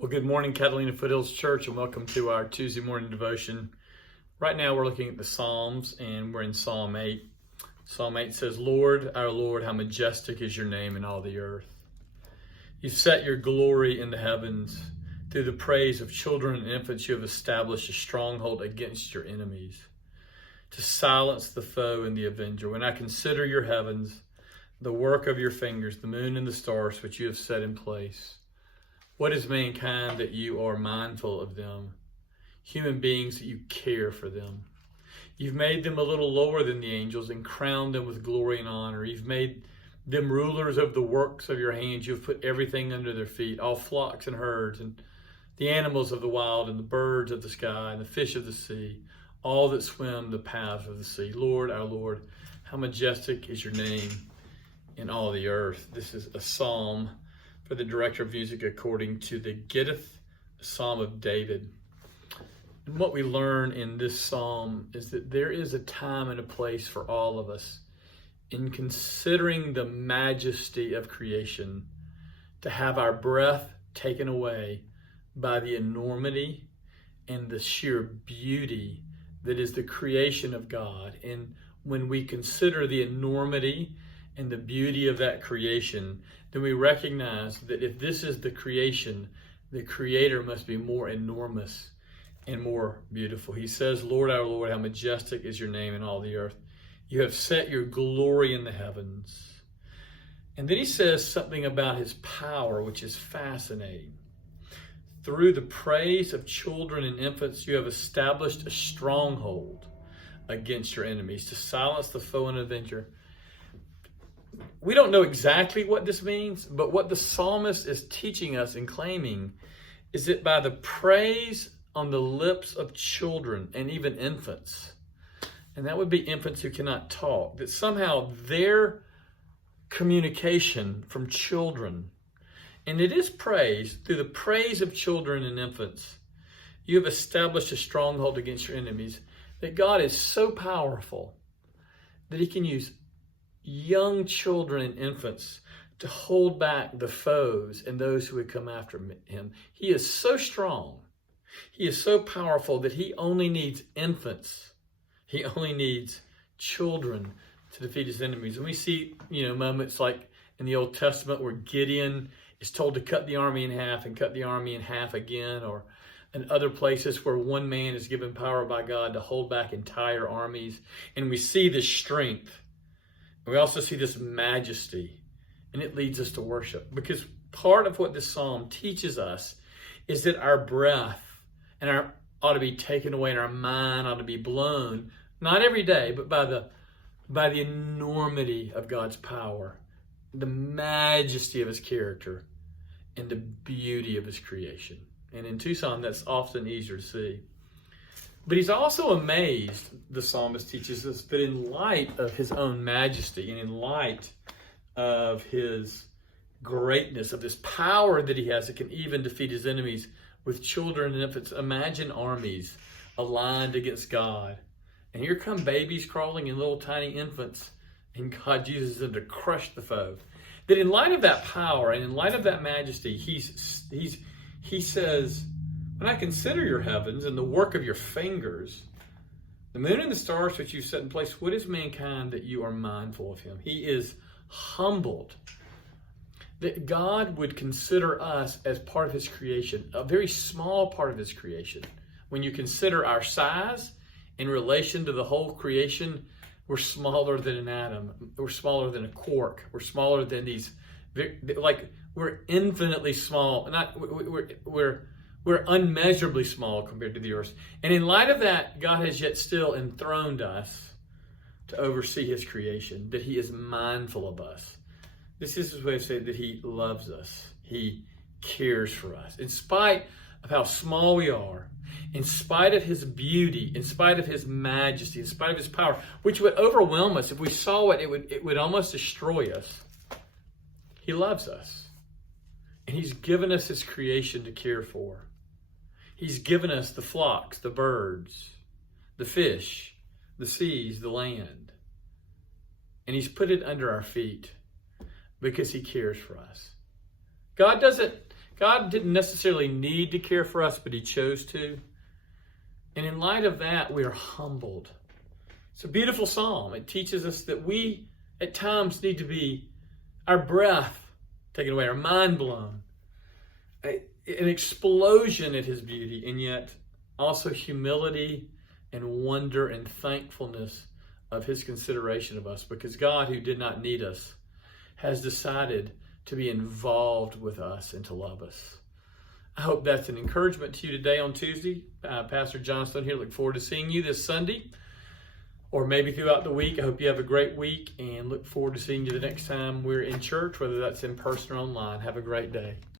Well, good morning, Catalina Foothills Church, and welcome to our Tuesday morning devotion. Right now, we're looking at the Psalms, and we're in Psalm 8. Psalm 8 says, Lord, our Lord, how majestic is your name in all the earth. You've set your glory in the heavens. Through the praise of children and infants, you have established a stronghold against your enemies, to silence the foe and the avenger. When I consider your heavens, the work of your fingers, the moon and the stars which you have set in place, what is mankind that you are mindful of them? Human beings that you care for them. You've made them a little lower than the angels and crowned them with glory and honor. You've made them rulers of the works of your hands. You've put everything under their feet, all flocks and herds, and the animals of the wild, and the birds of the sky, and the fish of the sea, all that swim the paths of the sea. Lord, our Lord, how majestic is your name in all the earth. This is a psalm for the director of music according to the Gittith, a psalm of David. And what we learn in this psalm is that there is a time and a place for all of us in considering the majesty of creation to have our breath taken away by the enormity and the sheer beauty that is the creation of God. And when we consider the enormity and the beauty of that creation, then we recognize that if this is the creation, the Creator must be more enormous and more beautiful. He says, Lord, our Lord, how majestic is your name in all the earth. You have set your glory in the heavens. And then he says something about his power, which is fascinating. Through the praise of children and infants, you have established a stronghold against your enemies, to silence the foe and avenger. We don't know exactly what this means, but what the psalmist is teaching us and claiming is that by the praise on the lips of children and even infants, and that would be infants who cannot talk, that somehow their communication from children, and it is praise, through the praise of children and infants, you have established a stronghold against your enemies, that God is so powerful that he can use young children and infants to hold back the foes and those who would come after him. He is so strong. He is so powerful that he only needs infants. He only needs children to defeat his enemies. And we see, moments like in the Old Testament where Gideon is told to cut the army in half and cut the army in half again, or in other places where one man is given power by God to hold back entire armies. And we see this strength. We also see this majesty, and it leads us to worship, because part of what this psalm teaches us is that our breath ought to be taken away, and our mind ought to be blown, not every day, but by the enormity of God's power, the majesty of his character, and the beauty of his creation. And in Tucson, that's often easier to see. But he's also amazed, the psalmist teaches us, that in light of his own majesty and in light of his greatness, of this power that he has that can even defeat his enemies with children and infants. Imagine armies aligned against God. And here come babies crawling and little tiny infants, and God uses them to crush the foe. That in light of that power and in light of that majesty, he says, when I consider your heavens and the work of your fingers, the moon and the stars which you set in place, what is mankind that you are mindful of him? He is humbled that God would consider us as part of his creation, a very small part of his creation. When you consider our size in relation to the whole creation, we're smaller than an atom. We're smaller than a quark. We're smaller than these, we're infinitely small. We're unmeasurably small compared to the earth. And in light of that, God has yet still enthroned us to oversee his creation, that he is mindful of us. This is his way of saying that he loves us. He cares for us. In spite of how small we are, in spite of his beauty, in spite of his majesty, in spite of his power, which would overwhelm us. If we saw it, it would almost destroy us. He loves us. And he's given us his creation to care for. He's given us the flocks, the birds, the fish, the seas, the land. And he's put it under our feet because he cares for us. God God didn't necessarily need to care for us, but he chose to. And in light of that, we are humbled. It's a beautiful psalm. It teaches us that we, at times, need to be our breath taken away, our mind blown, an explosion at his beauty, and yet also humility and wonder and thankfulness of his consideration of us, because God, who did not need us, has decided to be involved with us and to love us. I hope that's an encouragement to you today on Tuesday. Pastor Johnston here. Look forward to seeing you this Sunday, or maybe throughout the week. I hope you have a great week, and look forward to seeing you the next time we're in church, whether that's in person or online. Have a great day.